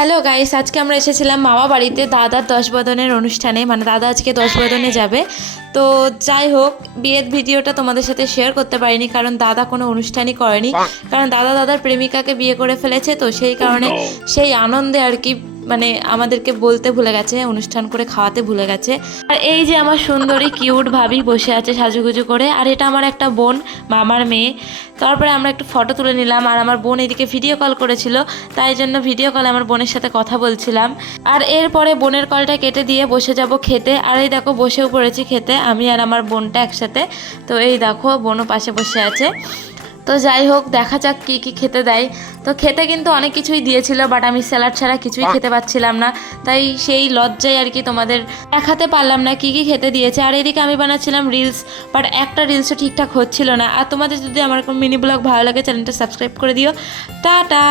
Hello guys, আজকে আমরা এসেছিলাম মামা বাড়িতে দাদার 10 বদনের অনুষ্ঠানে। মানে দাদা আজকে 10 বদনে যাবে। তো যাই হোক, বিয়ের ভিডিওটা তোমাদের সাথে শেয়ার করতে পারিনি, কারণ দাদা কোনো অনুষ্ঠানই করেনি। কারণ দাদার প্রেমিকাকে বিয়ে করে ফেলেছে, তো সেই কারণে সেই আনন্দে আর কি মানে আমাদেরকে বলতে ভুলে গেছে, অনুষ্ঠান করে খাওয়াতে ভুলে গেছে। আর এই যে আমার সুন্দরী কিউট ভাবি বসে আছে সাজুগুজু করে, আর এটা আমার একটা বোন, মামার মেয়ে। তারপরে আমরা একটু ফটো তুলে নিলাম, আর আমার বোন এদিকে ভিডিও কল করেছিল, তাই জন্য ভিডিও কলে আমার বোনের সাথে কথা বলছিলাম। আর এরপরে বোনের কলটা কেটে দিয়ে বসে যাব খেতে। আর এই দেখো বসেও পড়েছি খেতে, আমি আর আমার বোনটা একসাথে। তো এই দেখো বোনও পাশে বসে আছে। তো যাই হোক, দেখা যাক কী কী খেতে দেয়। তো খেতে কিন্তু অনেক কিছুই দিয়েছিল, বাট আমি স্যালাড ছাড়া কিছুই খেতে পাচ্ছিলাম না, তাই সেই লজ্জায় আর কি তোমাদের দেখাতে পারলাম না কী কী খেতে দিয়েছে। আর এদিকে আমি বানাচ্ছিলাম রিলস, বাট একটা রিলসও ঠিকঠাক হচ্ছিল না। আর তোমাদের যদি আমার মিনি ব্লগ ভালো লাগে, চ্যানেলটা সাবস্ক্রাইব করে দিও। টাটা।